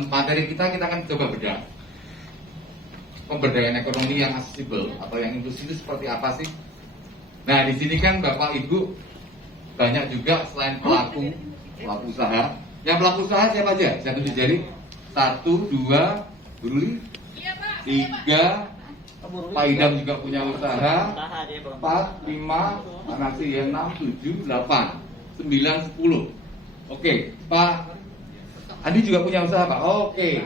dalam materi kita akan coba bedah pemberdayaan ekonomi yang aksesibel atau yang inklusif itu seperti apa sih? Nah, di sini kan Bapak Ibu banyak juga selain pelaku usaha. Yang pelaku usaha siapa aja? Saya tunjuk jari. 1, 2, Buruli, 3, Pak Idam juga punya usaha. 4, 5, Pak Nasi 6, 7, 8, 9, 10. Oke, Pak Andi juga punya usaha, Pak. Oke.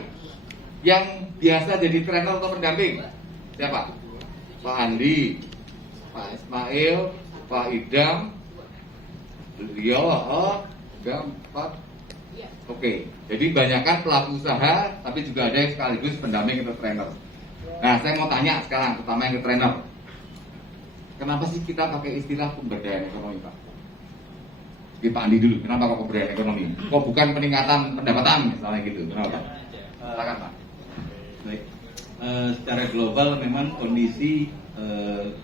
Yang biasa jadi trainer atau pendamping siapa? Pak Andi, Pak Ismail, Pak Idam, beliau, Pak. Oke, jadi banyakkan pelaku usaha, tapi juga ada yang sekaligus pendamping atau trainer. Nah, saya mau tanya sekarang, terutama yang ke trainer. Kenapa sih kita pakai istilah pemberdayaan ekonomi, Pak? Oke, Pak Andi dulu, kenapa kok pemberdayaan ekonomi? Kok bukan peningkatan pendapatan, misalnya gitu? Kenapa? Silakan, Pak. Baik, secara global memang kondisi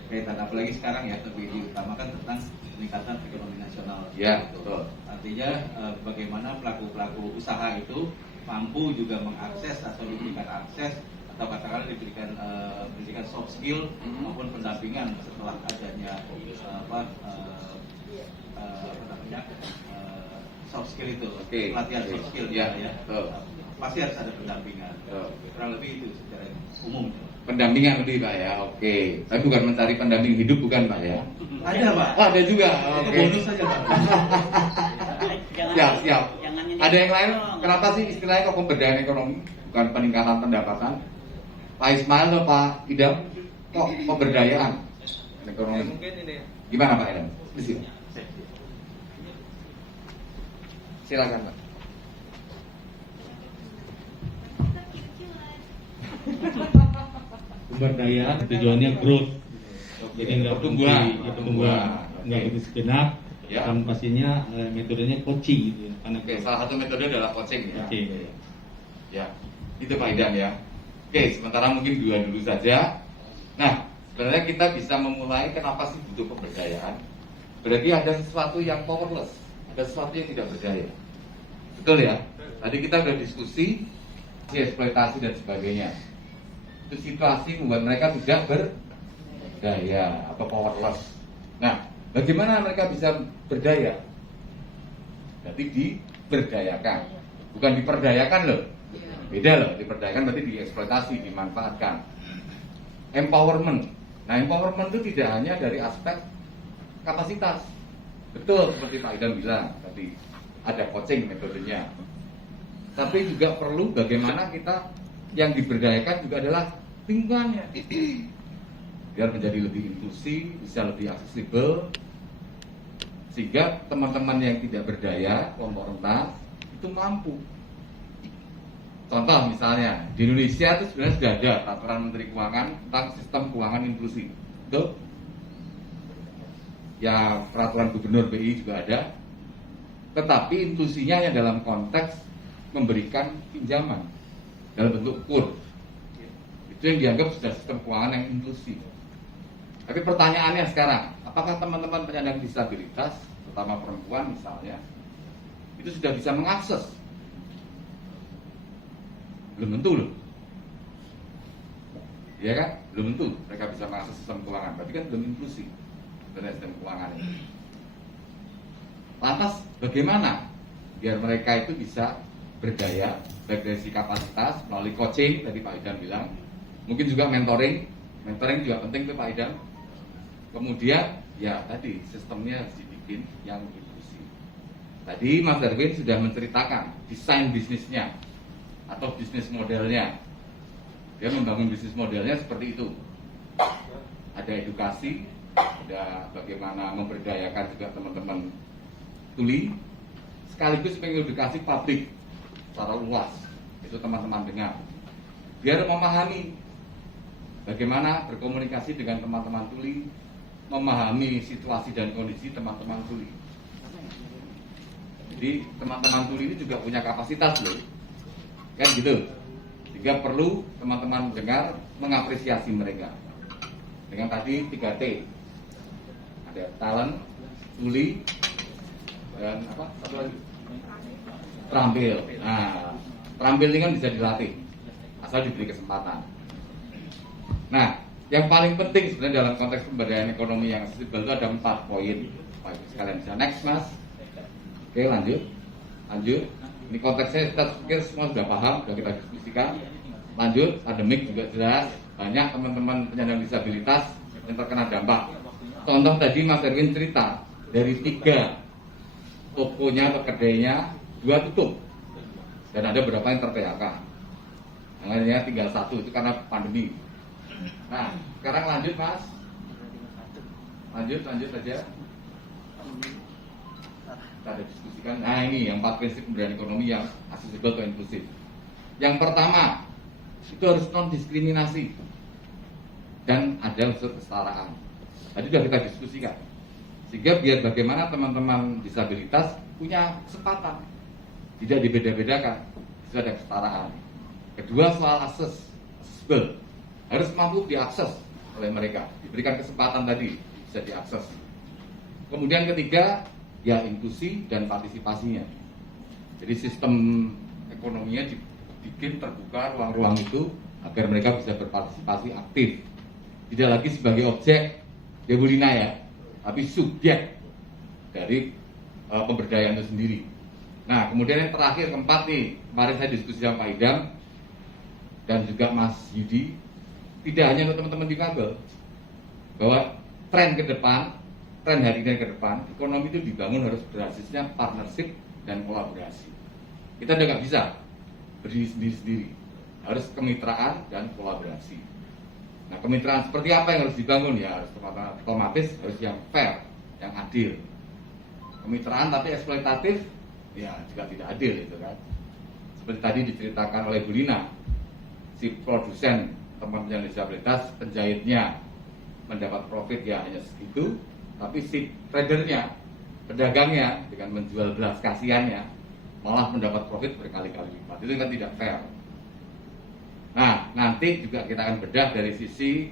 kaitan apalagi sekarang ya lebih diutamakan tentang peningkatan ekonomi nasional. Ya, betul. Artinya bagaimana pelaku-pelaku usaha itu mampu juga mengakses atau diberikan akses atau katakanlah diberikan soft skill maupun pendampingan setelah adanya soft skill itu, pelatihan soft skill ya. Pasti harus ada pendampingan. Kurang lebih itu secara umum. Pendampingan lebih, Pak ya. Oke. Tapi bukan mencari pendamping hidup, bukan, Pak ya? Ada, Pak. Oh, ada juga. Itu Oke. bonus saja, Pak. Siap. Ada yang lain? Kenapa sih istilahnya kok pemberdayaan ekonomi, bukan peningkatan pendapatan? Pak Ismail atau Pak Idam? Kok pemberdayaan ekonomi? Mungkin ini. Gimana Pak Idam? Di sini. Silakan, Pak. Pemberdayaan tujuannya growth, jadi nggak Pertumbuhan. nggak berhenti sejenak. Ya. Dan pastinya metodenya coaching gitu ya. Oke, salah satu metode adalah coaching ya. Oke. Ya, itu Pak Idam ya. Oke, sementara mungkin dua dulu saja. Nah, sebenarnya kita bisa memulai kenapa sih butuh pemberdayaan? Berarti ada sesuatu yang powerless, ada sesuatu yang tidak berdaya. Betul ya? Tadi kita udah diskusi, eksploitasi dan sebagainya. Itu situasi membuat mereka tidak berdaya atau powerless. Nah, bagaimana mereka bisa berdaya? Berarti diberdayakan, bukan diperdayakan loh. Beda loh, diperdayakan berarti dieksploitasi, dimanfaatkan. Empowerment. Nah, empowerment itu tidak hanya dari aspek kapasitas. Betul seperti Pak Idam bilang tadi, ada coaching metodenya. Tapi juga perlu bagaimana kita yang diberdayakan juga adalah lingkungannya. Biar menjadi lebih inklusif, bisa lebih aksesibel, sehingga teman-teman yang tidak berdaya, kelompok rentan, itu mampu. Contoh misalnya, di Indonesia itu sebenarnya sudah ada peraturan Menteri Keuangan tentang sistem keuangan inklusif. Betul? Ya, peraturan Gubernur BI juga ada. Tetapi inklusinya yang dalam konteks memberikan pinjaman dalam bentuk kur. Itu yang dianggap sudah sistem keuangan yang inklusif. Tapi pertanyaannya sekarang, apakah teman-teman penyandang disabilitas, terutama perempuan misalnya, itu sudah bisa mengakses? Belum tentu loh. Ya kan? Belum tentu mereka bisa mengakses sistem keuangan. Berarti kan belum inklusif dengan sistem keuangan ini. Lantas bagaimana biar mereka itu bisa berdaya, baik dari sisi kapasitas melalui coaching tadi Pak Idam bilang, mungkin juga mentoring juga penting tuh Pak Idam. Kemudian ya tadi sistemnya harus dibikin yang inklusif. Tadi Mas Darwin sudah menceritakan desain bisnisnya atau bisnis modelnya. Dia membangun bisnis modelnya seperti itu. Ada edukasi, ada bagaimana memberdayakan juga teman-teman tuli, sekaligus mengedukasi publik secara luas. Itu teman-teman dengar. Biar memahami bagaimana berkomunikasi dengan teman-teman tuli, memahami situasi dan kondisi teman-teman tuli. Jadi teman-teman tuli ini juga punya kapasitas loh. Kan gitu. Sehingga perlu teman-teman dengar mengapresiasi mereka. Dengan tadi 3T. Ada talent, tuli, dan apa? Satu lagi. Terampil. Nah, Terampil ini kan bisa dilatih, asal diberi kesempatan. Nah, yang paling penting sebenarnya dalam konteks pemberdayaan ekonomi yang aksesibel itu ada 4 poin. Pak Ibu sekalian bisa next mas. Oke, lanjut. Ini konteksnya kita pikir semua sudah paham, sudah kita diskusikan. Lanjut, pandemik juga jelas. Banyak teman-teman penyandang disabilitas yang terkena dampak. Contoh tadi Mas Erwin cerita dari 3 tokonya atau kedainya 2 tutup dan ada beberapa yang ter-PHK. Yang lainnya tinggal 1 itu karena pandemi. Nah, sekarang lanjut Mas. Lanjut aja. Kita ada diskusikan. Nah ini yang 4 prinsip pemberdayaan ekonomi yang aksesibel atau inklusif. Yang pertama itu harus non diskriminasi dan ada unsur kesetaraan. Tadi sudah kita diskusikan. Sehingga biar bagaimana teman-teman disabilitas punya kesempatan, tidak dibeda-bedakan, bisa ada kesetaraan. Kedua soal aksesibel, harus mampu diakses oleh mereka, diberikan kesempatan tadi bisa diakses. Kemudian ketiga, ya inklusi dan partisipasinya. Jadi sistem ekonominya dibikin terbuka ruang-ruang itu agar mereka bisa berpartisipasi aktif. Tidak lagi sebagai objek, ya Bu Lina ya, tapi subjek dari pemberdayaan itu sendiri. Nah, kemudian yang terakhir, keempat nih, kemarin saya diskusi sama Pak Idam dan juga Mas Yudi, tidak hanya untuk teman-teman difabel, bahwa tren ke depan, tren hari ini ke depan, ekonomi itu dibangun harus berbasisnya partnership dan kolaborasi. Kita udah nggak bisa berdiri sendiri-sendiri, harus kemitraan dan kolaborasi. Nah, kemitraan seperti apa yang harus dibangun? Ya harus otomatis harus yang fair, yang adil. Kemitraan tapi eksploitatif, ya juga tidak adil itu kan. Seperti tadi diceritakan oleh Bu Lina, si produsen teman penyandang disabilitas, penjahitnya mendapat profit ya hanya segitu, tapi si tradernya, pedagangnya dengan menjual belas kasihannya malah mendapat profit berkali-kali lipat. Itu kan tidak fair. Nah, nanti juga kita akan bedah dari sisi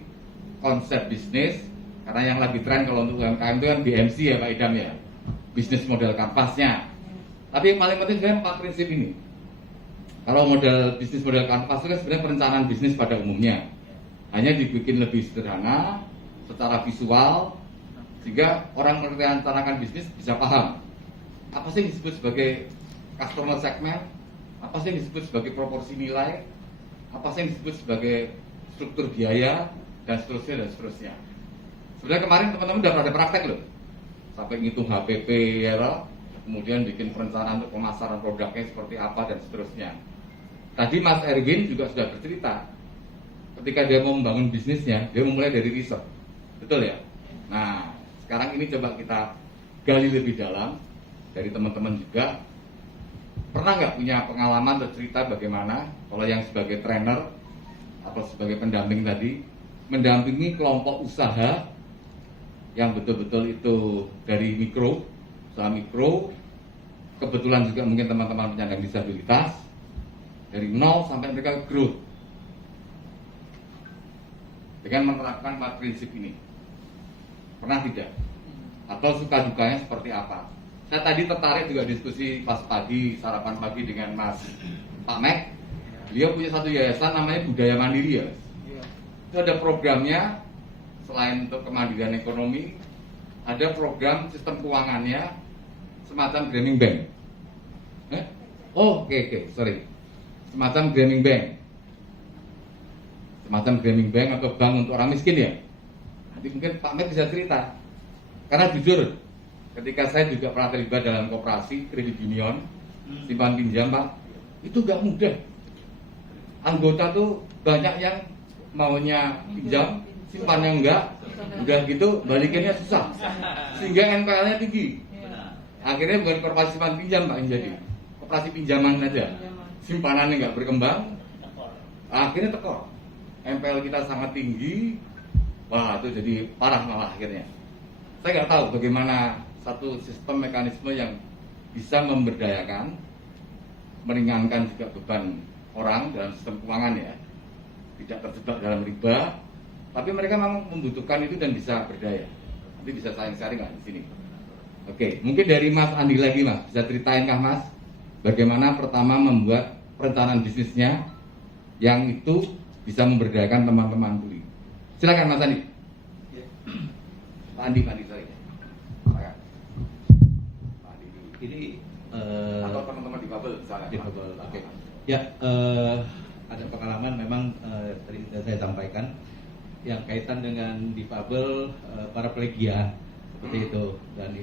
konsep bisnis, karena yang lagi tren kalau untuk UMKM itu kan BMC ya Pak Idam ya, bisnis model kanvasnya. Tapi yang paling penting sebenarnya 4 prinsip ini. Kalau bisnis model kanvas itu kan sebenarnya perencanaan bisnis pada umumnya, hanya dibikin lebih sederhana secara visual sehingga orang merencanakan bisnis bisa paham apa sih yang disebut sebagai customer segment, apa sih yang disebut sebagai proporsi nilai, apa sih yang disebut sebagai struktur biaya, dan seterusnya. Sebenarnya kemarin teman-teman udah pada praktek loh, sampai ngitung HPP ya loh, kemudian bikin perencanaan untuk pemasaran produknya seperti apa dan seterusnya. Tadi Mas Erwin juga sudah bercerita, ketika dia mau membangun bisnisnya, dia memulai dari riset, betul ya? Nah, sekarang ini coba kita gali lebih dalam dari teman-teman juga. Pernah nggak punya pengalaman atau cerita bagaimana kalau yang sebagai trainer atau sebagai pendamping tadi mendampingi kelompok usaha yang betul-betul itu dari mikro, usaha mikro, kebetulan juga mungkin teman-teman penyandang disabilitas, dari 0 sampai mereka growth dengan menerapkan 4 prinsip ini. Pernah tidak? Atau suka dukanya seperti apa? Saya tadi tertarik juga diskusi pas pagi, sarapan pagi dengan Mas Pak Mek. Beliau punya satu yayasan namanya Budaya Mandiri ya. Itu ada programnya, selain untuk kemandirian ekonomi, ada program sistem keuangannya semacam Grameen Bank. Sorry. Semacam Grameen Bank. Semacam Grameen Bank atau bank untuk orang miskin ya. Nanti mungkin Pak Mek bisa cerita. Karena jujur, ketika saya juga pernah terlibat dalam koperasi kredit union, simpan pinjam Pak, itu gak mudah. Anggota tuh banyak yang maunya pinjam, simpannya enggak, udah gitu balikinnya susah, sehingga NPL-nya tinggi. Akhirnya bukan koperasi simpan pinjam Pak yang jadi, koperasi pinjaman aja, simpanannya nggak berkembang, akhirnya tekor. NPL kita sangat tinggi, wah itu jadi parah malah akhirnya. Saya nggak tahu bagaimana satu sistem mekanisme yang bisa memberdayakan, meringankan juga beban orang dalam sistem keuangan ya, tidak terjebak dalam riba, tapi mereka memang membutuhkan itu dan bisa berdaya. Nanti bisa sharing-sharing nggak di sini? Oke, mungkin dari Mas Andi lagi Mas, bisa ceritain kah Mas, bagaimana pertama membuat perencanaan bisnisnya yang itu bisa memberdayakan teman-teman tuli. Silakan Mas Andi. Pak Andi, sorry. Silakan. Pak Andi dulu. Ini Atau teman-teman di Babel, misalnya. di Babel, oke. Ya, ada pengalaman memang tadi sudah saya sampaikan yang kaitan dengan difabel paraplegia seperti itu, dan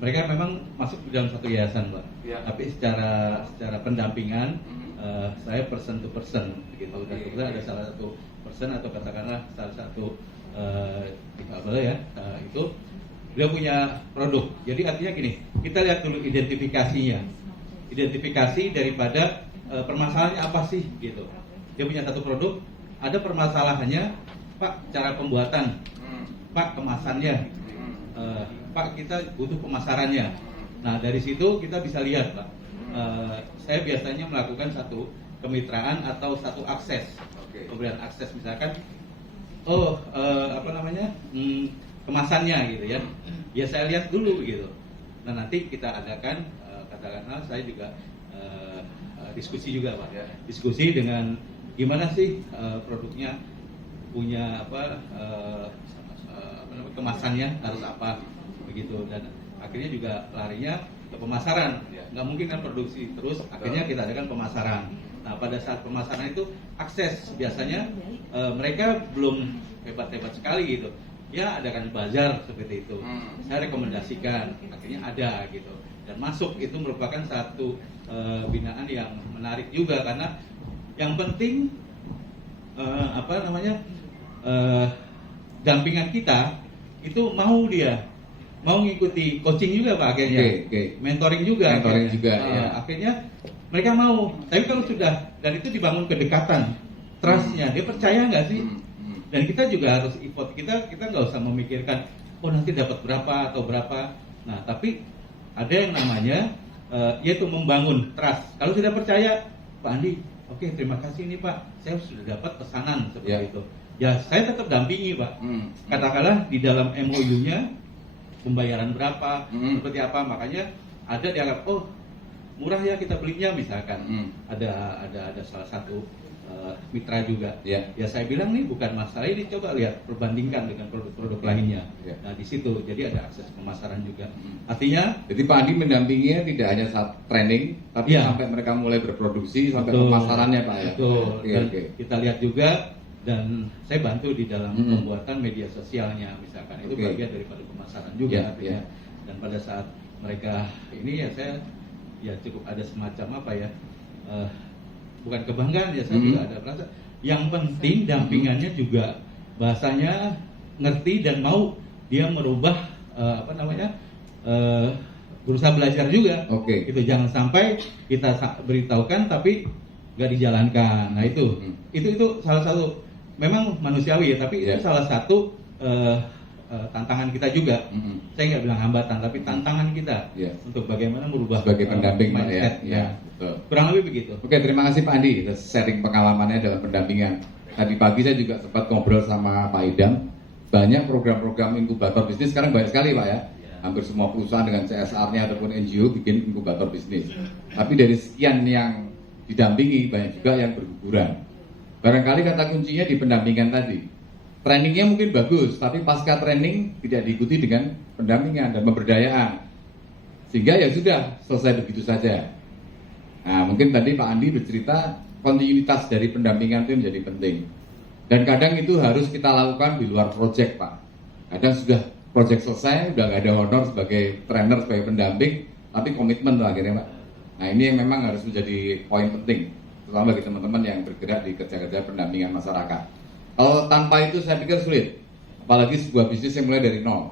mereka memang masuk di dalam satu yayasan, Pak. Ya. Tapi secara pendampingan saya person to person begitu. Dan kebetulan ada salah satu person atau katakanlah salah satu difabel ya, itu dia punya produk. Jadi artinya gini, kita lihat dulu identifikasinya. Identifikasi daripada permasalahannya apa sih gitu. Dia punya satu produk, ada permasalahannya, Pak, cara pembuatan, Pak, kemasannya, Pak, kita butuh pemasarannya. Nah, dari situ kita bisa lihat, Pak. Saya biasanya melakukan satu kemitraan atau satu akses. Pemberian akses misalkan, kemasannya gitu ya. Ya saya lihat dulu gitu. Nah, nanti kita adakan katakanlah saya juga diskusi juga, Pak. Diskusi dengan gimana sih produknya punya kemasannya harus apa begitu, dan akhirnya juga larinya ke pemasaran. Nggak mungkin kan produksi terus, akhirnya kita adakan pemasaran. Nah, pada saat pemasaran itu akses biasanya mereka belum hebat-hebat sekali gitu. Ya, adakan bazar seperti itu. Saya rekomendasikan, akhirnya ada gitu. Dan masuk itu merupakan satu binaan yang menarik juga, karena yang penting dampingan kita itu mau ngikuti coaching juga, Pak, akhirnya. Mentoring juga. Akhirnya mereka mau. Tapi kalau sudah, dan itu dibangun kedekatan, trustnya, dia percaya nggak sih? Dan kita juga harus effort, kita nggak usah memikirkan nanti dapat berapa atau berapa. Nah, tapi ada yang namanya yaitu membangun trust. Kalau sudah percaya, Pak Andi, oke, terima kasih nih Pak, saya sudah dapat pesanan seperti itu. Ya, saya tetap dampingi, Pak. Katakanlah di dalam MOU-nya pembayaran berapa, seperti apa, makanya ada dianggap murah ya kita belinya misalkan. Ada salah satu mitra juga. Ya saya bilang nih bukan masalah ini, coba lihat perbandingkan dengan produk-produk lainnya. Nah, di situ jadi ada akses pemasaran juga. Artinya jadi Pak Andi mendampinginya tidak hanya saat training, tapi sampai mereka mulai berproduksi sampai pemasarannya, Pak ya. Betul. Kita lihat juga, dan saya bantu di dalam pembuatan media sosialnya misalkan. Itu bagian daripada pemasaran juga artinya. Dan pada saat mereka ini ya saya cukup ada semacam bukan kebanggaan ya, saya juga ada merasa yang penting dampingannya juga bahasanya ngerti dan mau dia merubah berusaha belajar juga. Itu jangan sampai kita beritahukan tapi nggak dijalankan. Nah, itu salah satu, memang manusiawi ya, tapi itu salah satu tantangan kita juga. Saya nggak bilang hambatan, tapi tantangan kita untuk bagaimana merubah sebagai pendamping mindset. Betul. Kurang lebih begitu. Oke, terima kasih Pak Andi sharing pengalamannya dalam pendampingan. Tadi pagi saya juga sempat ngobrol sama Pak Idam. Banyak program-program inkubator bisnis sekarang banyak sekali, Pak ya. Hampir semua perusahaan dengan CSR-nya ataupun NGO bikin inkubator bisnis. Tapi dari sekian yang didampingi banyak juga yang berguguran. Barangkali kata kuncinya di pendampingan tadi. Trainingnya mungkin bagus, tapi pasca training tidak diikuti dengan pendampingan dan pemberdayaan. Sehingga ya sudah selesai begitu saja. Nah, mungkin tadi Pak Andi bercerita kontinuitas dari pendampingan itu menjadi penting. Dan kadang itu harus kita lakukan di luar proyek, Pak. Kadang sudah proyek selesai, udah nggak ada honor sebagai trainer, sebagai pendamping, tapi komitmen tuh akhirnya, Pak. Nah, ini yang memang harus menjadi poin penting, terutama bagi teman-teman yang bergerak di kerja-kerja pendampingan masyarakat. Kalau tanpa itu saya pikir sulit, apalagi sebuah bisnis yang mulai dari nol.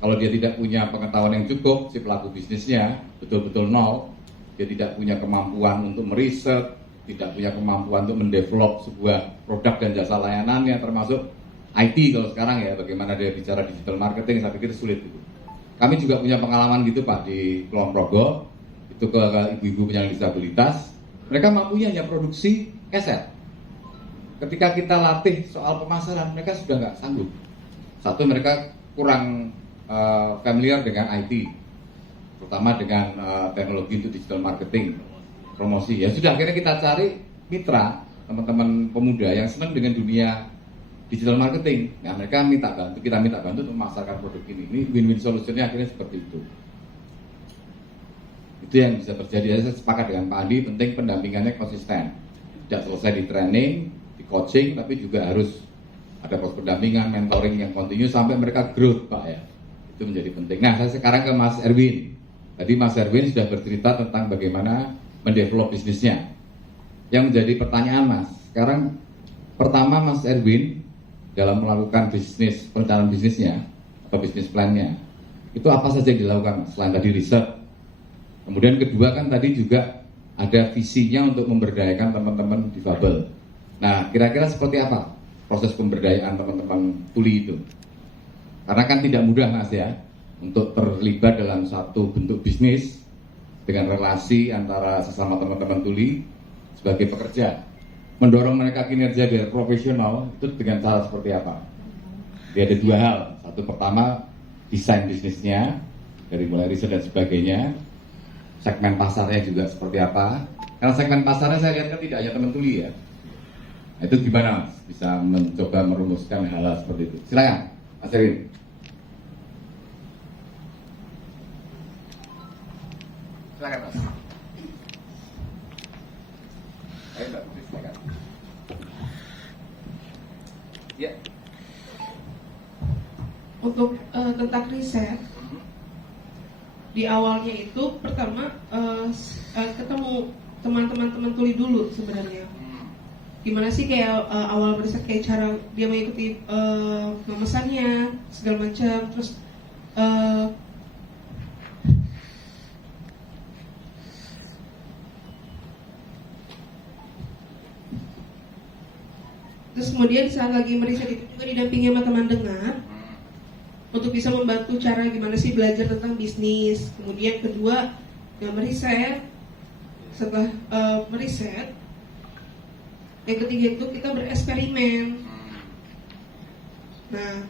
Kalau dia tidak punya pengetahuan yang cukup, si pelaku bisnisnya betul-betul nol, dia tidak punya kemampuan untuk meriset, tidak punya kemampuan untuk mendevelop sebuah produk dan jasa layanannya, termasuk IT kalau sekarang ya, bagaimana dia bicara digital marketing, saya pikir sulit itu. Kami juga punya pengalaman gitu Pak di Kulon Progo, itu ke ibu-ibu penyandang disabilitas, mereka mampunya hanya produksi keset. Ketika kita latih soal pemasaran, mereka sudah nggak sanggup. Satu, mereka kurang familiar dengan IT, terutama dengan teknologi untuk digital marketing. promosi. Ya sudah, akhirnya kita cari mitra, teman-teman pemuda yang senang dengan dunia digital marketing. Nah, mereka minta bantu, kita minta bantu untuk memasarkan produk ini. Ini win-win solutionnya akhirnya seperti itu. Itu yang bisa terjadi. Saya sepakat dengan Pak Andi, penting pendampingannya konsisten. Tidak selesai di training, di coaching, tapi juga harus ada proses pendampingan, mentoring yang kontinu sampai mereka growth, Pak ya. Itu menjadi penting. Nah, saya sekarang ke Mas Erwin. Tadi Mas Erwin sudah bercerita tentang bagaimana mendevelop bisnisnya. Yang menjadi pertanyaan Mas, sekarang pertama Mas Erwin dalam melakukan bisnis, perencanaan bisnisnya atau bisnis plan-nya, itu apa saja yang dilakukan selain tadi riset? Kemudian kedua kan tadi juga ada visinya untuk memberdayakan teman-teman difabel. Nah, kira-kira seperti apa proses pemberdayaan teman-teman tuli itu? Karena kan tidak mudah Mas ya untuk terlibat dalam satu bentuk bisnis dengan relasi antara sesama teman-teman tuli sebagai pekerja. Mendorong mereka kinerja biar profesional itu dengan cara seperti apa? Dia ada dua hal. Satu, pertama desain bisnisnya dari mulai riset dan sebagainya. Segmen pasarnya juga seperti apa? Karena segmen pasarnya saya lihat kan tidak hanya teman tuli ya. Nah, itu gimana Mas? Bisa mencoba merumuskan hal-hal seperti itu. Silakan Mas Erwin. Silakan Mas. Ayo Mbak Putri, silakan. Ya. Untuk tentang riset, di awalnya itu pertama ketemu teman-teman tuli dulu sebenarnya. Gimana sih kayak awal riset, kayak cara dia mengikuti memesannya segala macam, terus kemudian saat lagi meriset itu juga didampingi sama teman dengar untuk bisa membantu cara gimana sih belajar tentang bisnis. Kemudian kedua, ya meriset. Setelah meriset, yang ketiga itu kita bereksperimen. Nah,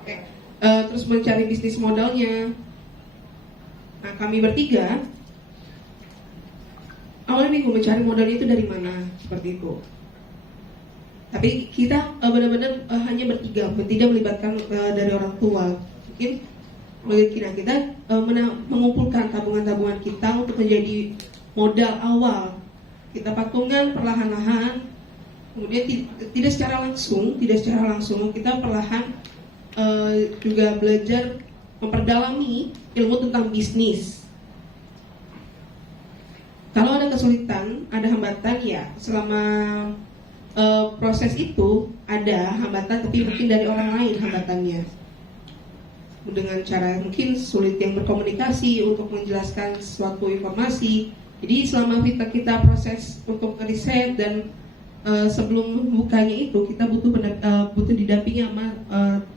oke. Terus mencari bisnis modalnya. Nah, kami bertiga awalnya bingung mencari modalnya itu dari mana, seperti itu. Tapi kita benar-benar hanya bertiga, tidak melibatkan dari orang tua. Mungkin kita mengumpulkan tabungan-tabungan kita untuk menjadi modal awal. Kita patungan perlahan-lahan, kemudian tidak secara langsung kita perlahan juga belajar memperdalami ilmu tentang bisnis. Kalau ada kesulitan, ada hambatan ya selama proses itu ada hambatan, tapi mungkin dari orang lain hambatannya. Dengan cara mungkin sulit yang berkomunikasi untuk menjelaskan suatu informasi. Jadi selama kita proses untuk riset dan sebelum bukanya itu kita butuh didampingi sama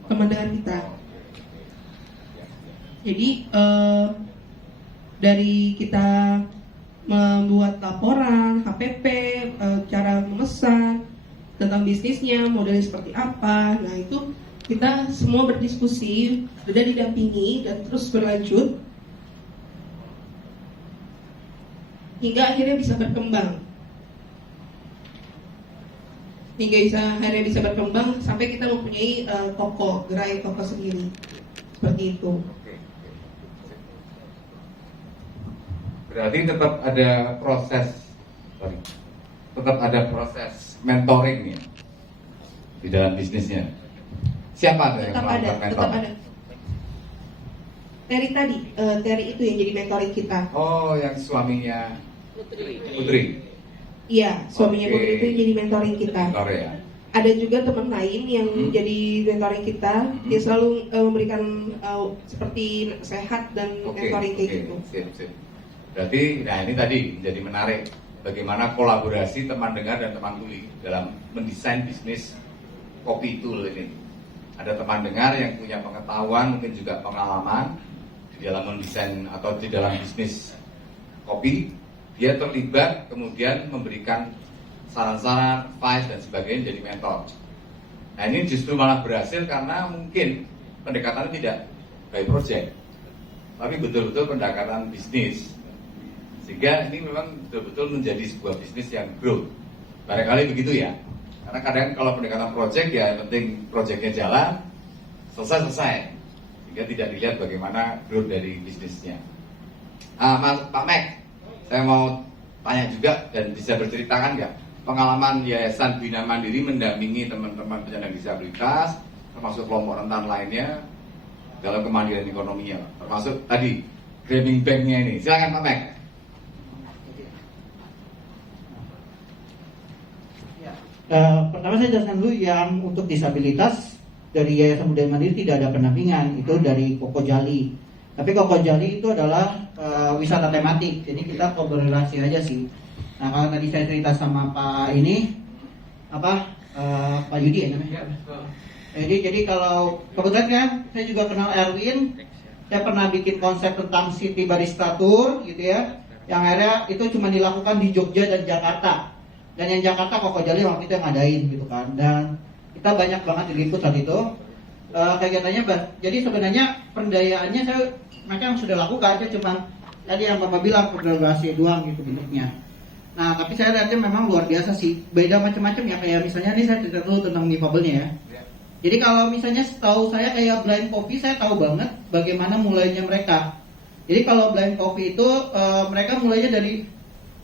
teman dengan kita. Jadi dari kita membuat laporan, HPP, cara memesan tentang bisnisnya, modelnya seperti apa. Nah itu kita semua berdiskusi, sudah didampingi dan terus berlanjut hingga akhirnya bisa berkembang. Akhirnya bisa berkembang sampai kita mempunyai gerai toko sendiri. Seperti itu. Berarti tetap ada proses mentoring ya di dalam bisnisnya. Siapa yang melakukan mentor? Tetap ada. Terry itu yang jadi mentoring kita. Oh, yang suaminya Putri. Iya, suaminya Putri itu yang jadi mentoring kita. Mentor ya. Ada juga teman lain yang jadi mentoring kita. Dia selalu memberikan seperti sehat dan mentoring kayak gitu. Sip. Berarti, nah ini tadi menjadi menarik bagaimana kolaborasi teman dengar dan teman tuli dalam mendesain bisnis kopi tool ini. Ada teman dengar yang punya pengetahuan, mungkin juga pengalaman di dalam mendesain atau di dalam bisnis kopi. Dia terlibat, kemudian memberikan saran-saran, advice dan sebagainya, jadi mentor. Nah ini justru malah berhasil karena mungkin pendekatannya tidak by project, tapi betul-betul pendekatan bisnis. Sehingga ini memang betul-betul menjadi sebuah bisnis yang growth. Barangkali begitu ya. Karena kadang kalau pendekatan project ya yang penting projectnya jalan, selesai. Sehingga tidak dilihat bagaimana growth dari bisnisnya. Mas Pak Mek, saya mau tanya juga dan bisa berceritakan nggak pengalaman Yayasan Bina Mandiri mendampingi teman-teman penyandang disabilitas, termasuk kelompok rentan lainnya dalam kemandirian ekonominya, termasuk tadi Grameen Bank-nya ini. Silakan Pak Mek. Pertama saya jelaskan dulu yang untuk disabilitas dari Yayasan Budaya Mandiri tidak ada pendampingan, itu dari Koko Jali. Tapi Koko Jali itu adalah wisata tematik, jadi kita kolaborasi aja sih. Nah kalau tadi saya cerita sama Pak ini Pak Yudi ya namanya. Jadi kalau kebetulan kan saya juga kenal Erwin, saya pernah bikin konsep tentang City Barista Tour gitu ya, yang akhirnya itu cuma dilakukan di Jogja dan Jakarta. Dan yang Jakarta Koko Jali waktu itu yang ngadain gitu kan, dan kita banyak banget diliput saat itu kegiatannya. Jadi sebenarnya pendayaannya mereka yang sudah lakukan aja, cuma tadi yang Bapak bilang kolaborasi doang gitu bentuknya. Nah tapi saya lihatnya memang luar biasa sih, beda macam-macam ya. Kayak misalnya ini saya cerita dulu tentang difabelnya ya. Jadi kalau misalnya setahu saya kayak Blind Coffee, saya tahu banget bagaimana mulainya mereka. Jadi kalau Blind Coffee itu mereka mulainya dari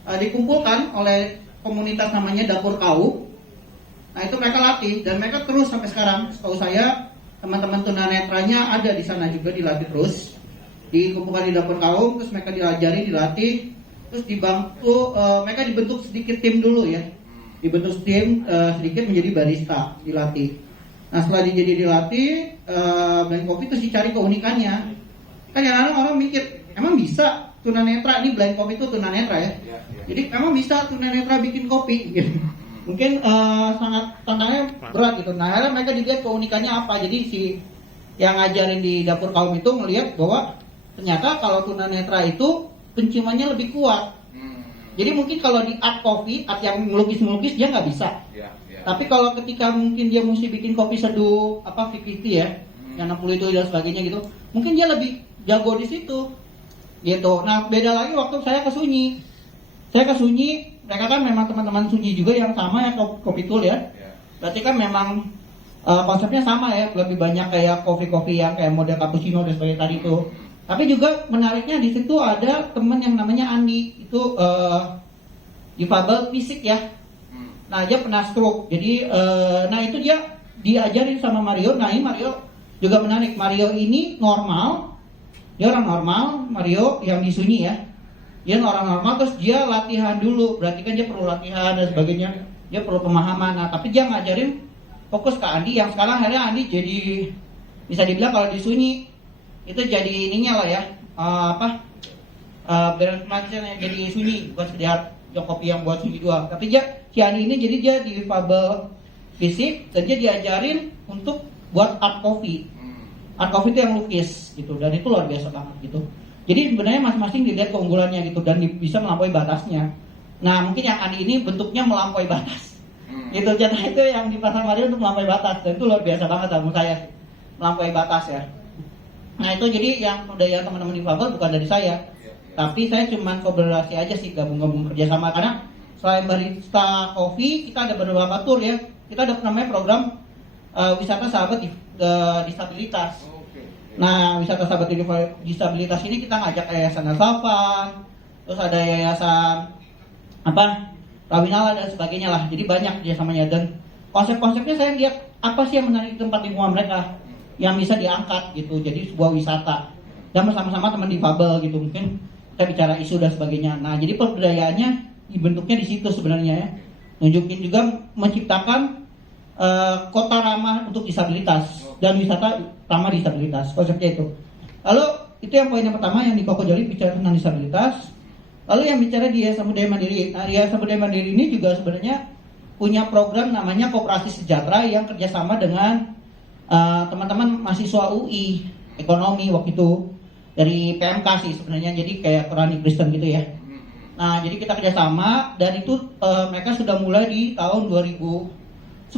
dikumpulkan oleh komunitas namanya Dapur Kaum. Nah itu mereka latih dan mereka terus sampai sekarang. Setahu saya teman-teman tunanetranya ada di sana juga dilatih terus. Dikumpulkan di Dapur Kaum, terus mereka diajari, dilatih, terus dibantu. Mereka dibentuk sedikit tim dulu ya. Dibentuk tim sedikit menjadi barista, dilatih. Nah setelah dilatih, Blind Coffee terus dicari keunikannya. Kan yang orang mikir, emang bisa tunanetra, ini Blind Coffee itu tunanetra ya. Jadi emang bisa tunanetra bikin kopi gitu. Mungkin sangat tantangannya berat gitu. Nah akhirnya mereka dilihat keunikannya apa. Jadi si yang ngajarin di Dapur Kaum itu melihat bahwa ternyata kalau tunanetra itu penciumannya lebih kuat. Jadi mungkin kalau di art coffee, art yang melukis-melukis dia nggak bisa. Tapi kalau ketika mungkin dia mesti bikin kopi seduh 50 ya, yang 60 itu dan sebagainya gitu, mungkin dia lebih jago di situ. Gitu. Nah, beda lagi waktu saya ke Sunyi. Saya ke Sunyi, mereka kan memang teman-teman Sunyi juga yang sama ya kopi tool ya. Berarti kan memang konsepnya sama ya, lebih banyak kayak kopi-kopi yang kayak model cappuccino dan sebagainya tadi itu. Tapi juga menariknya di situ ada teman yang namanya Andi, itu difabel fisik ya. Nah dia pernah stroke, jadi nah itu dia diajarin sama Mario. Nah ini Mario juga menarik. Mario ini normal, dia orang normal. Mario yang di Sunyi ya, dia orang normal, terus dia latihan dulu. Berarti kan dia perlu latihan dan sebagainya, dia perlu pemahaman. Nah tapi dia ngajarin fokus ke Andi, yang sekarang akhirnya Andi jadi bisa dibilang kalau di Sunyi itu jadi ininya lah ya, brand macam yang jadi Sunyi, bukan sekedar kopi yang buat Sunyi doang. Tapi si Andi ini jadi dia difabel fisik dan dia diajarin untuk buat art coffee. Art coffee itu yang lukis gitu, dan itu luar biasa banget gitu. Jadi sebenarnya masing-masing dilihat keunggulannya gitu dan bisa melampaui batasnya. Nah mungkin yang Andi ini bentuknya melampaui batas. Gitu, jadi itu yang di Pasar Mario untuk melampaui batas, dan itu luar biasa banget menurut saya, melampaui batas ya. Nah itu jadi yang budaya teman-teman difabel bukan dari saya, tapi saya cuma kolaborasi aja sih, gabung-gabung kerjasama. Karena selain barista kopi, kita ada beberapa tour ya. Kita ada namanya program wisata sahabat disabilitas. Nah wisata sahabat disabilitas ini kita ngajak yayasan Al-Safa, terus ada yayasan Rawinala dan sebagainya lah. Jadi banyak kerjasamanya, dan konsep-konsepnya saya lihat apa sih yang menarik tempat lingkungan mereka yang bisa diangkat gitu, jadi sebuah wisata dan bersama-sama teman difabel gitu. Mungkin kita bicara isu dan sebagainya. Nah jadi perbedayaannya dibentuknya di situ sebenarnya ya, nunjukin juga menciptakan kota ramah untuk disabilitas dan wisata ramah disabilitas, konsepnya itu. Lalu itu yang poin yang pertama yang di Koko Jali bicara tentang disabilitas. Lalu yang bicara di Yayasan Budaya Mandiri. Nah, Yayasan Budaya Mandiri ini juga sebenarnya punya program namanya Koperasi Sejahtera yang kerjasama dengan teman-teman mahasiswa UI ekonomi waktu itu dari PMK sih sebenarnya, jadi kayak Quranic Kristen gitu ya. Nah jadi kita kerjasama, dan itu mereka sudah mulai di tahun 2010.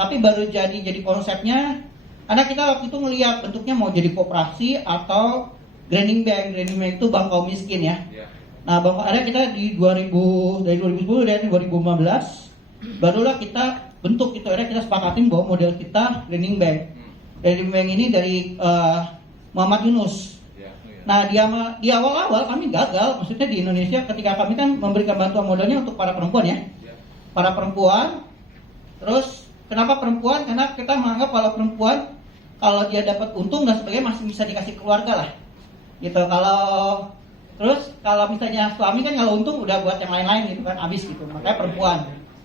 tapi baru jadi konsepnya karena kita waktu itu ngelihat bentuknya mau jadi koperasi atau graining bank. Graining bank itu bank kaum miskin ya. Nah, ada kita di 2010 dan 2015 barulah kita bentuk itu, ada kita sepakatin bahwa model kita graining bank. Graining bank ini dari Muhammad Yunus. Nah, di awal-awal kami gagal, maksudnya di Indonesia ketika kami kan memberikan bantuan modalnya untuk para perempuan ya. Para perempuan. Terus kenapa perempuan? Karena kita menganggap kalau perempuan kalau dia dapat untung dan sebagainya masih bisa dikasih keluarga lah. Gitu. Kalau misalnya suami kan kalau untung udah buat yang lain-lain gitu kan habis gitu. Makanya perempuan.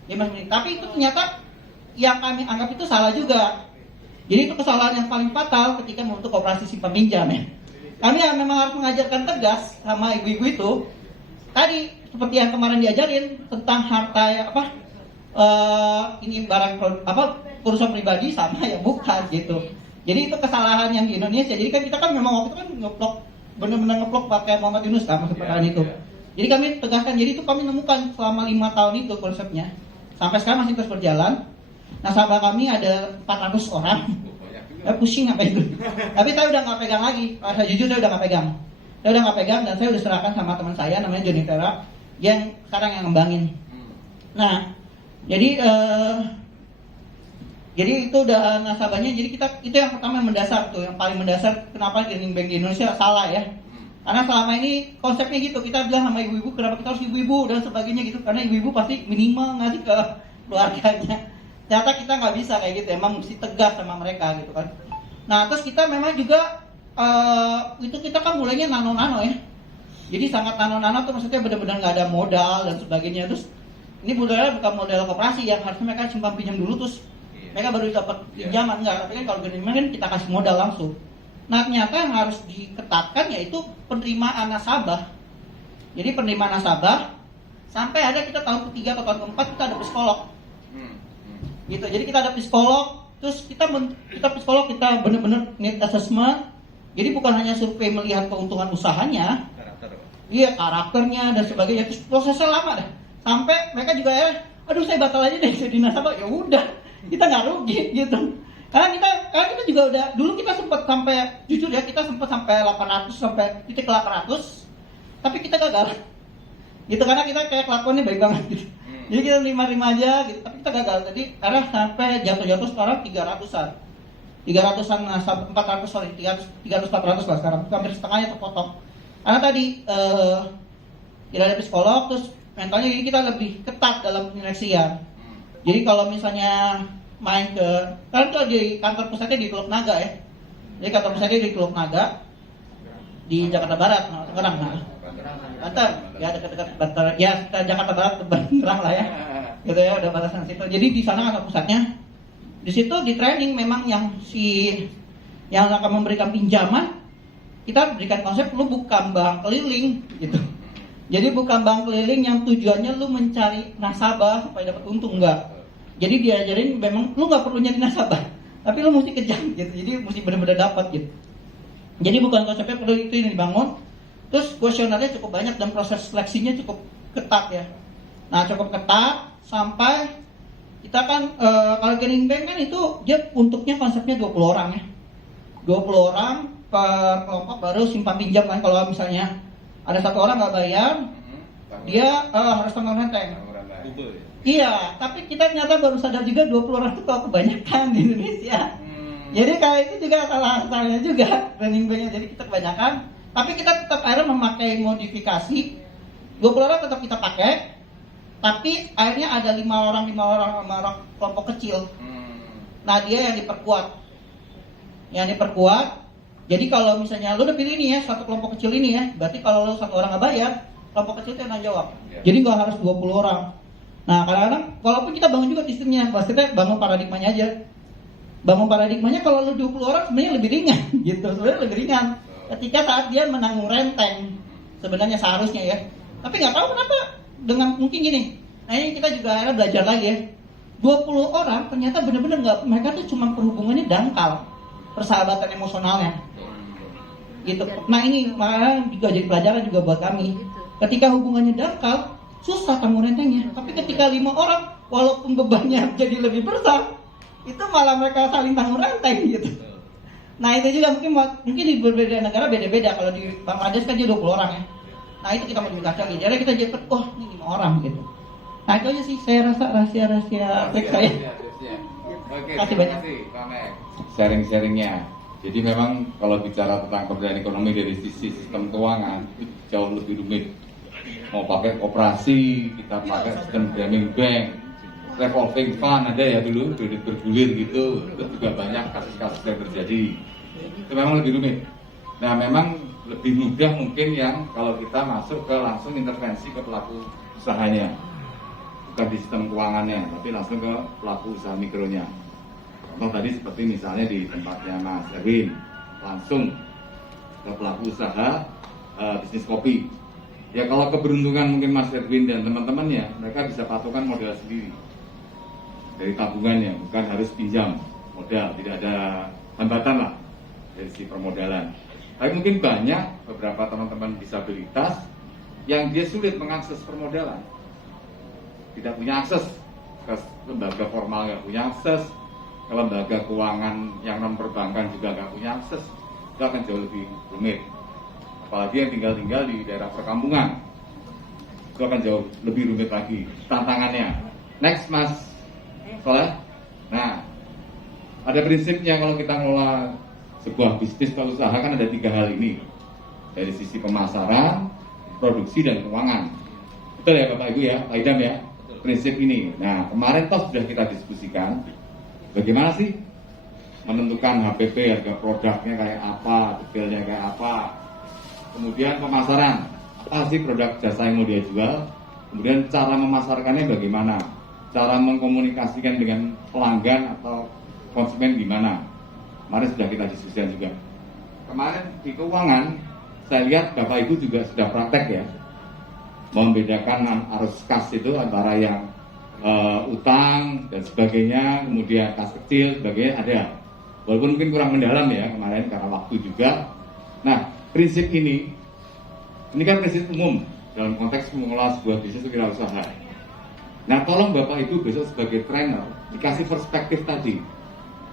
Ya, tapi itu ternyata yang kami anggap itu salah juga. Jadi itu kesalahan yang paling fatal ketika membentuk koperasi simpan pinjam ya. Kami memang harus mengajarkan tegas sama ibu-ibu itu. Tadi seperti yang kemarin diajarin tentang harta ya ini barang urusan pribadi sama ya bukan gitu. Jadi itu kesalahan yang di Indonesia. Jadi kan kita kan memang waktu itu kan ngeplok benar-benar ngeplok pakai Muhammad Yunus kan perkara itu. Jadi kami tegaskan. Jadi itu kami nemukan selama 5 tahun itu konsepnya. Sampai sekarang masih terus berjalan. Nasabah kami ada 400 orang. Pusing apa itu. Tapi saya udah nggak pegang lagi. Saya jujur saya udah nggak pegang. Saya udah nggak pegang dan saya udah serahkan sama teman saya namanya Johnny Tera yang sekarang yang ngembangin. Nah, jadi itu udah nasabahnya. Jadi kita itu yang pertama yang mendasar tuh, yang paling mendasar kenapa graining bank di Indonesia salah ya. Karena selama ini konsepnya gitu, kita bilang sama ibu-ibu kenapa kita harus ibu-ibu dan sebagainya gitu. Karena ibu-ibu pasti minimal ngasih ke keluarganya. Ternyata kita nggak bisa kayak gitu, emang mesti tegas sama mereka gitu kan. Nah terus kita memang juga itu kita kan mulainya nano-nano ya. Jadi sangat nano-nano tuh maksudnya benar-benar nggak ada modal dan sebagainya. Terus ini modelnya bukan model koperasi yang harusnya mereka simpan pinjam dulu terus mereka baru dapat pinjaman enggak. Tapi kan kalau gini kan kita kasih modal langsung. Nah ternyata yang harus diketatkan yaitu penerimaan nasabah. Jadi penerimaan nasabah sampai ada kita tahun ketiga atau tahun keempat kita ada psikolog. Gitu. Jadi kita ada psikolog, terus kita psikolog kita benar-benar need assessment. Jadi bukan hanya survei melihat keuntungan usahanya, iya karakternya dan sebagainya. Terus prosesnya lama deh. Sampai mereka juga aduh saya batal aja deh jadi nasabah. Ya udah, kita nggak rugi gitu. Karena kita juga udah dulu kita sempat sampai jujur ya kita sempat sampai 800 sampai titik 800, tapi kita gagal. Gitu karena kita kayak kelakuannya baik banget gitu. Jadi kita terima aja gitu, tapi kita gagal. Jadi karena sampai jatuh sekarang 300-an nasabah 300-400 lah sekarang, hampir setengahnya terpotong. Karena tadi tidak ada psikolog, terus mentalnya jadi kita lebih ketat dalam penyeleksian. Jadi kalau misalnya main kan tuh di kantor pusatnya di Teluk Naga ya. Jadi kantor pusatnya di Teluk Naga di Jakarta Barat, Tangerang. Banten, ya dekat-dekat Banten, ya Jakarta Barat Tangerang lah ya, gitu ya udah batasan situ. Jadi di sana kantor pusatnya, di situ di training memang yang akan memberikan pinjaman, kita berikan konsep lu bukan bank keliling gitu. Jadi bukan bank keliling yang tujuannya lu mencari nasabah supaya dapat untung enggak. Jadi diajarin memang lu nggak perlu nyari nasabah, tapi lu mesti kejar gitu. Jadi mesti benar-benar dapat gitu. Jadi bukan konsepnya perlu itu yang dibangun. Terus kuesionernya cukup banyak dan proses seleksinya cukup ketat ya. Nah cukup ketat sampai kita kan kalau graining bank kan itu dia untuknya konsepnya 20 orang ya. 20 orang per kelompok baru simpan pinjam kan. Kalau misalnya ada 1 orang nggak bayar, dia harus tanggung renteng. Iya, tapi kita ternyata baru sadar juga 20 orang itu kalau kebanyakan di Indonesia. Jadi kayak itu juga salah-salahnya juga graining banknya. Jadi kita kebanyakan. Tapi kita tetap akhirnya memakai modifikasi 20 orang tetap kita pakai, tapi akhirnya ada 5 orang kelompok kecil. Nah dia yang diperkuat. Jadi kalau misalnya lo udah pilih ini ya, satu kelompok kecil ini ya, berarti kalau lo 1 orang nggak bayar, kelompok kecil itu yang jawab. Jadi nggak harus 20 orang. Nah kadang-kadang walaupun kita bangun juga sistemnya, maksudnya bangun paradigmanya aja. Bangun paradigmanya kalau lo 20 orang sebenarnya lebih ringan gitu, sebenarnya lebih ringan. Ketika saat dia menanggung renteng sebenarnya seharusnya ya, tapi nggak tahu kenapa dengan mungkin gini. Nah ini kita juga akhirnya belajar lagi ya. 20 orang ternyata benar-benar nggak, mereka tuh cuma perhubungannya dangkal, persahabatan emosionalnya gitu. Nah ini makanya juga jadi pelajaran juga buat kami. Ketika hubungannya dangkal, susah tanggung rentengnya. Tapi ketika 5 orang, walaupun bebannya jadi lebih besar, itu malah mereka saling tanggung rantai gitu. Nah itu juga mungkin di berbeda negara beda-beda. Kalau di Bangladesh kan dia 20 orang ya. Nah itu kita modifikasi lagi. Jadi kita jadi ini 5 orang gitu. Nah itu aja sih saya rasa rahasia trik saya. Oke, Kasih terima banyak. kasih Pak Mek. Sharing-sharingnya. Jadi memang kalau bicara tentang pemberdayaan ekonomi dari sisi sistem keuangan itu jauh lebih rumit. Mau pakai koperasi, kita pakai sistem Grameen Bank, revolving fund ada ya dulu, kredit bergulir gitu, itu juga banyak kasus-kasus yang terjadi. Itu memang lebih rumit. Nah memang lebih mudah mungkin yang kalau kita masuk ke langsung intervensi ke pelaku usahanya, bukan di sistem keuangannya, tapi langsung ke pelaku usaha mikronya. Contoh tadi seperti misalnya di tempatnya Mas Erwin, langsung ke pelaku usaha bisnis kopi. Ya kalau keberuntungan mungkin Mas Erwin dan teman-temannya, mereka bisa patokan modal sendiri dari tabungannya, bukan harus pinjam modal, tidak ada hambatan lah dari sisi permodalan. Tapi mungkin banyak beberapa teman-teman disabilitas yang dia sulit mengakses permodalan, tidak punya akses ke lembaga formal, nggak punya akses ke lembaga keuangan yang non perbankan juga nggak punya akses, itu akan jauh lebih rumit. Apalagi yang tinggal di daerah perkampungan, itu akan jauh lebih rumit lagi tantangannya. Next Mas Soleh. Nah, ada prinsipnya kalau kita ngelola sebuah bisnis atau usaha kan ada 3 hal ini. Dari sisi pemasaran, produksi, dan keuangan. Betul ya Bapak Ibu ya, Pak Idam ya? Prinsip ini. Nah, kemarin toh sudah kita diskusikan bagaimana sih menentukan HPP, harga produknya kayak apa, detailnya kayak apa. Kemudian pemasaran, apa sih produk jasa yang mau dia jual. Kemudian cara memasarkannya bagaimana, cara mengkomunikasikan dengan pelanggan atau konsumen gimana. Kemarin sudah kita diskusikan juga. Kemarin di keuangan, saya lihat Bapak Ibu juga sudah praktek ya, membedakan arus kas itu antara yang utang dan sebagainya, kemudian kas kecil sebagainya ada. Walaupun mungkin kurang mendalam ya kemarin karena waktu juga. Nah, prinsip ini kan prinsip umum dalam konteks mengelola sebuah bisnis wirausaha. Nah, tolong Bapak Ibu besok sebagai trainer dikasih perspektif tadi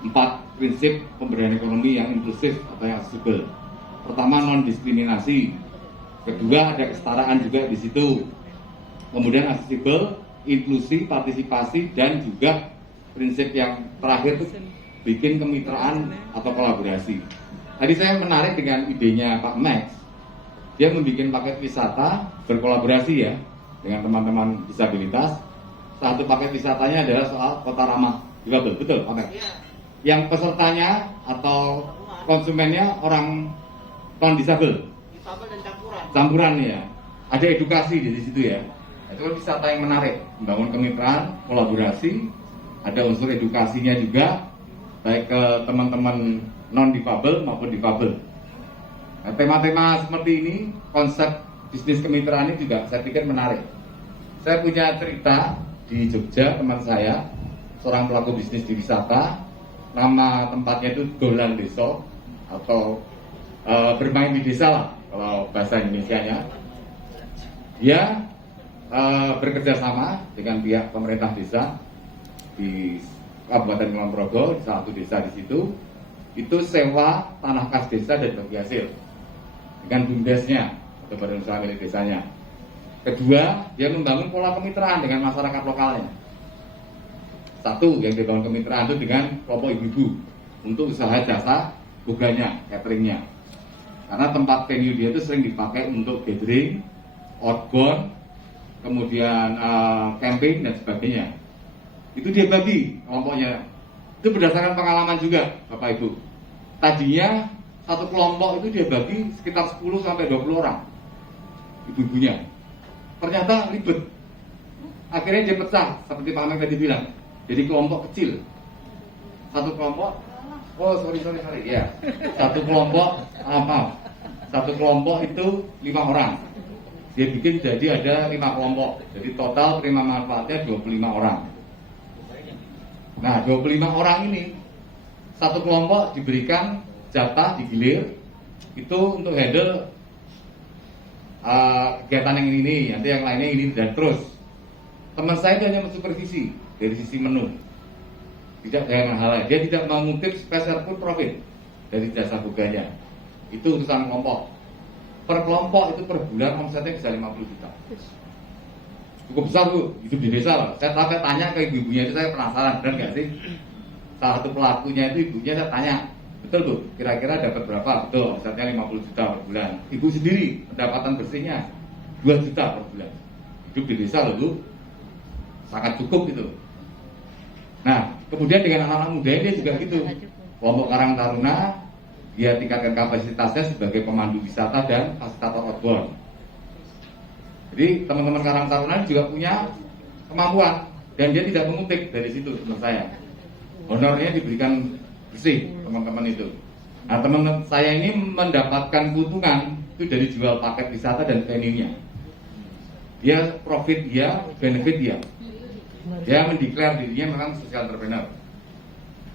4 prinsip pemberdayaan ekonomi yang inklusif atau yang aksesibel. Pertama, non diskriminasi. Kedua, ada kesetaraan juga di situ. Kemudian aksesibel, inklusi, partisipasi, dan juga prinsip yang terakhir itu bikin kemitraan atau kolaborasi. Tadi saya menarik dengan idenya Pak Max. Dia membuat paket wisata berkolaborasi ya dengan teman-teman disabilitas. Satu paket wisatanya adalah soal kota ramah difabel, betul Pak Max? Yang pesertanya atau konsumennya orang non disabel. Disabel dan Campuran ya. Ada edukasi di situ ya. Itu wisata yang menarik, membangun kemitraan, kolaborasi, ada unsur edukasinya juga, baik ke teman-teman non difabel maupun difabel. Nah, tema-tema seperti ini, konsep bisnis kemitraan ini juga saya pikir menarik. Saya punya cerita di Jogja, teman saya, seorang pelaku bisnis di wisata, nama tempatnya itu Dolan Desa atau bermain di desa lah kalau bahasa Indonesianya. Dia bekerja sama dengan pihak pemerintah desa di Kabupaten Kulon Progo, di salah satu desa di situ, itu sewa tanah kas desa dan bagi hasil dengan BUMDesnya atau badan usaha milik desanya. Kedua, dia membangun pola kemitraan dengan masyarakat lokalnya. Satu, yang dibangun kemitraan itu dengan kelompok ibu-ibu untuk usaha jasa buganya, cateringnya. Karena tempat venue dia itu sering dipakai untuk gathering, outbound, kemudian camping dan sebagainya. Itu dia bagi kelompoknya. Itu berdasarkan pengalaman juga, Bapak Ibu. Tadinya satu kelompok itu dia bagi sekitar 10 sampai 20 orang ibu-ibunya. Ternyata ribet. Akhirnya dia pecah, seperti Pak Mek tadi bilang. Jadi kelompok kecil. Satu kelompok, sorry, ya. Satu kelompok, maaf. Satu kelompok itu 5 orang. Dia bikin jadi ada 5 kelompok. Jadi total terima manfaatnya 25 orang. Nah, 25 orang ini satu kelompok diberikan jatah digilir itu untuk handle kegiatan yang ini, nanti yang lainnya ini dan terus. Teman saya itu hanya mensupervisi dari sisi menu. Tidak dengan hal lain. Dia tidak mengutip spesial pun profit dari jasa boganya. Itu urusan kelompok. Per kelompok itu per bulan omsetnya bisa 50 juta. Cukup besar Bu, hidup di desa loh. Saya sampai tanya ke ibu-ibunya itu, saya penasaran, benar nggak sih? Salah satu pelakunya itu ibunya, saya tanya, betul Bu, kira-kira dapat berapa? Betul, omsetnya 50 juta per bulan. Ibu sendiri, pendapatan bersihnya 2 juta per bulan. Hidup di desa loh Bu, sangat cukup gitu. Nah, kemudian dengan anak-anak muda ini juga gitu. Kelompok Karang Taruna, dia tingkatkan kapasitasnya sebagai pemandu wisata dan fasilitator outbound. Jadi teman-teman Karang Taruna juga punya kemampuan dan dia tidak mengutip dari situ menurut saya. Honornya diberikan bersih teman-teman itu. Nah teman-teman saya ini mendapatkan keuntungan itu dari jual paket wisata dan venue-nya. Dia profit dia, benefit dia. Dia mendeklar dirinya memang social entrepreneur.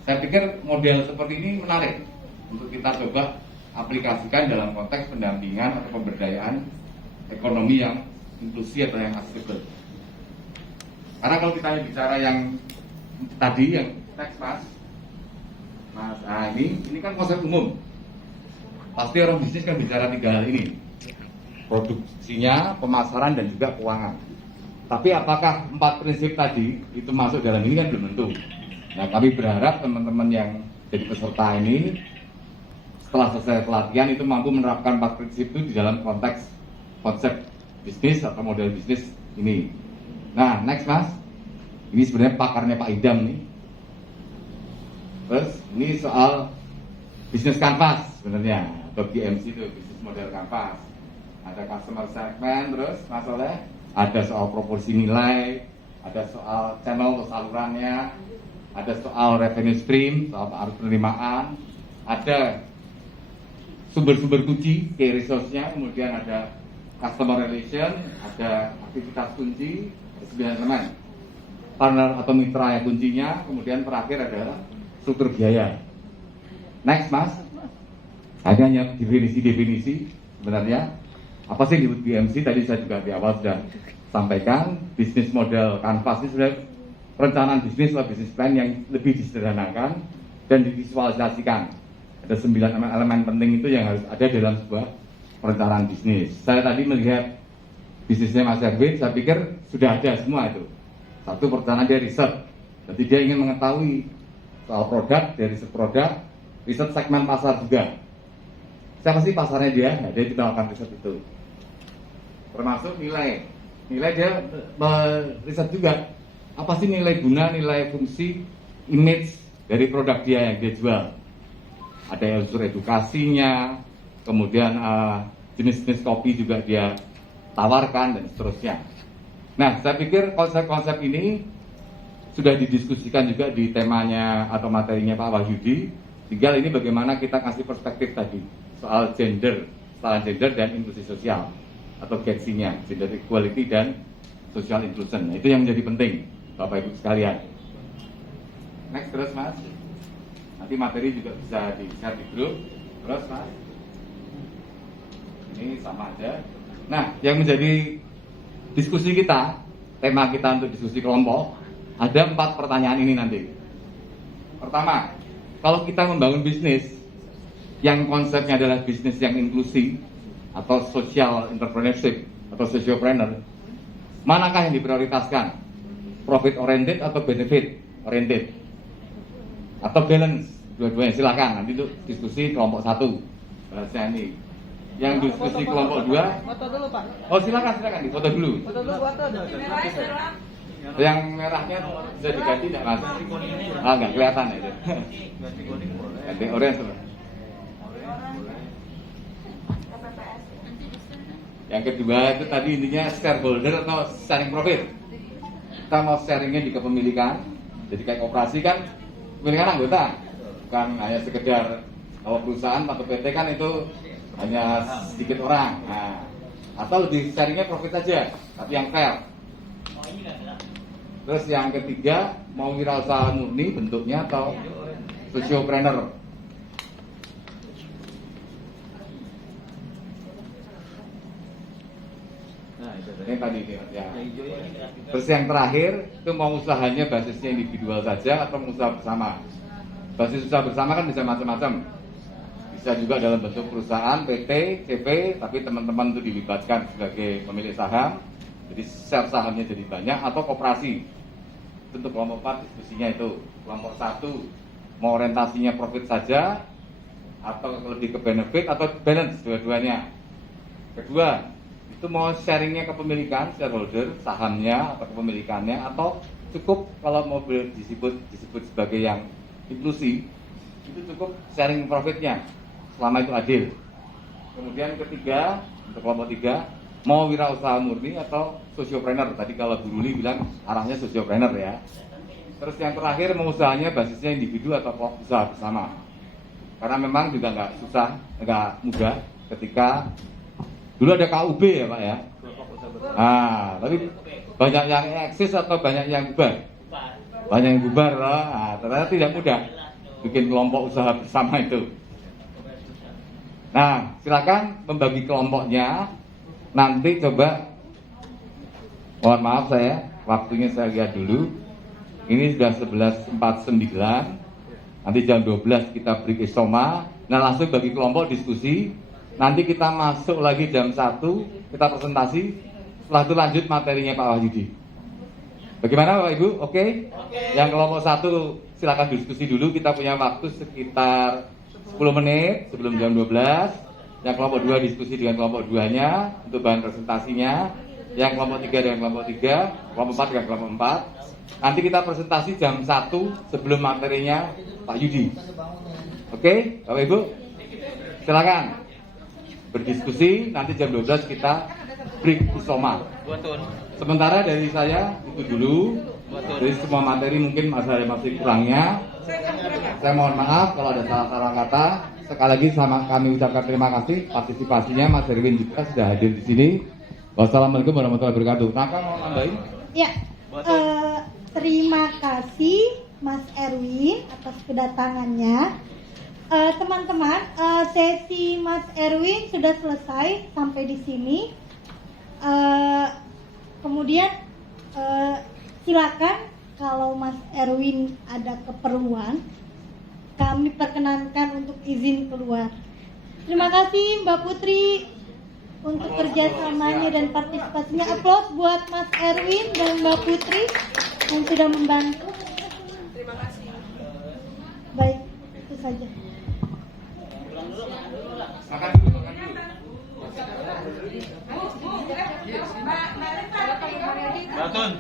Saya pikir model seperti ini menarik untuk kita coba aplikasikan dalam konteks pendampingan atau pemberdayaan ekonomi yang inklusi atau yang aksesibel. Karena kalau kita bicara yang tadi yang teks Mas, nah ini kan konsep umum. Pasti orang bisnis kan bicara 3 hal ini: produksinya, pemasaran, dan juga keuangan. Tapi apakah 4 prinsip tadi itu masuk dalam ini kan belum tentu. Nah kami berharap teman-teman yang jadi peserta ini setelah selesai pelatihan itu mampu menerapkan 4 prinsip itu di dalam konteks konsep bisnis atau model bisnis ini. Nah next Mas, ini sebenarnya pakarnya Pak Idam nih. Terus ini soal bisnis kanvas sebenarnya atau BMC itu bisnis model kanvas. Ada customer segment, terus Mas Oleh ada soal proporsi nilai, ada soal channel atau salurannya, ada soal revenue stream, soal arus penerimaan, ada sumber-sumber kunci, key resource-nya, kemudian ada customer relation, ada aktivitas kunci, ada 9 elemen. Partner atau mitra yang kuncinya, kemudian terakhir adalah struktur biaya. Next Mas, hanya definisi-definisi sebenarnya. Apa sih disebut BMC? Tadi saya juga di awal sudah sampaikan, bisnis model kanvas ini sudah perencanaan bisnis atau bisnis plan yang lebih disederhanakan dan divisualisasikan. Ada 9 elemen penting itu yang harus ada dalam sebuah perencanaan bisnis. Saya tadi melihat bisnisnya Mas Erwin, saya pikir sudah ada semua itu. Satu, perencanaan dia riset. Jadi dia ingin mengetahui soal produk, dari riset produk, riset segmen pasar juga. Siapa sih pasarnya dia? Nah, dia kita melakukan riset itu. Termasuk nilai. Nilai dia riset juga. Apa sih nilai guna, nilai fungsi, image dari produk dia yang dia jual. Ada unsur edukasinya, kemudian jenis-jenis kopi juga dia tawarkan dan seterusnya. Nah, saya pikir konsep-konsep ini sudah didiskusikan juga di temanya atau materinya Pak Wahyudi. Tinggal ini bagaimana kita kasih perspektif tadi soal gender, setara gender dan inklusi sosial atau GEC-nya, gender equality dan social inclusion. Nah, itu yang menjadi penting Bapak Ibu sekalian. Next terus Mas. Nanti materi juga bisa di-share di grup. Terus Mas. Ini sama aja. Nah, yang menjadi diskusi kita, tema kita untuk diskusi kelompok, ada 4 pertanyaan ini nanti. Pertama, kalau kita membangun bisnis yang konsepnya adalah bisnis yang inklusi atau social entrepreneurship atau sociopreneur, manakah yang diprioritaskan? Profit oriented atau benefit oriented? Atau balance? Dua-duanya silakan. Nanti itu diskusi kelompok 1 bahasnya ini. Yang diskusi kelompok 2. Foto dulu Pak. Oh silakan difoto dulu. Foto dulu foto. Yang merahnya bisa diganti tidak Mas? Ah nggak kelihatan ya itu. Ganti orange. Yang kedua itu tadi intinya shareholder atau sharing profit. Kita mau sharingnya di kepemilikan. Jadi kayak koperasi kan kepemilikan anggota, bukan hanya sekedar kalau perusahaan atau PT kan itu hanya sedikit orang. Nah, atau lebih sharingnya profit saja, tapi yang fair. Terus yang ketiga mau wirausaha murni bentuknya atau sociopreneur. Nah, Ini tadi ya. Terus yang terakhir itu mau usahanya basisnya individual saja atau mau usaha bersama. Basis usaha bersama kan bisa macam-macam. Bisa juga dalam bentuk perusahaan, PT, CV, tapi teman-teman itu dilibatkan sebagai pemilik saham. Jadi share sahamnya jadi banyak atau koperasi. Untuk kelompok 4 diskusinya itu. Kelompok 1 mau orientasinya profit saja atau lebih ke benefit atau balance dua-duanya. Kedua, itu mau sharingnya kepemilikan shareholder, sahamnya atau kepemilikannya, atau cukup kalau mau disebut sebagai yang inklusi, itu cukup sharing profitnya selama itu adil. Kemudian ketiga, untuk kelompok 3, mau wirausaha murni atau sosiopreneur. Tadi kalau Bu Ruli bilang arahnya sosiopreneur ya. Terus yang terakhir mau usahanya basisnya individu atau usaha bersama. Karena memang juga nggak mudah ketika dulu ada KUB ya Pak ya. Nah, tapi banyak yang eksis atau banyak yang bubar. Banyak yang bubar, nah, ternyata tidak mudah bikin kelompok usaha bersama itu. Nah, silakan membagi kelompoknya. Nanti coba, mohon maaf waktunya saya lihat dulu. Ini sudah 11.49. Nanti jam 12 kita break isoma. Nah, langsung bagi kelompok diskusi. Nanti kita masuk lagi jam 1, kita presentasi. Setelah itu lanjut materinya Pak Wahyudi. Bagaimana Bapak Ibu? Oke? Yang kelompok 1 silakan diskusi dulu. Kita punya waktu sekitar 10 menit sebelum jam 12. Yang kelompok 2 diskusi dengan kelompok 2-nya untuk bahan presentasinya. Yang kelompok 3 dengan kelompok 3, kelompok 4 dengan kelompok 4. Nanti kita presentasi jam 1 sebelum materinya Pak Yudi. Oke, Bapak Ibu? Silakan berdiskusi. Nanti jam 12 kita break isoma. Sementara dari saya itu dulu. Dari semua materi mungkin masih kurangnya. Saya mohon maaf kalau ada salah-salah kata. Sekali lagi kami ucapkan terima kasih partisipasinya. Mas Erwin juga sudah hadir di sini. Wassalamualaikum warahmatullahi wabarakatuh. Naka mau nambahin? Ya, terima kasih Mas Erwin atas kedatangannya. Teman-teman, sesi Mas Erwin sudah selesai sampai di sini. Kemudian silakan kalau Mas Erwin ada keperluan, kami perkenankan untuk izin keluar. Terima kasih Mbak Putri untuk kerjasamanya dan partisipasinya. Aplaus buat Mas Erwin dan Mbak Putri yang sudah membantu. Terima kasih. Baik, itu saja. Makan dulu. Batun.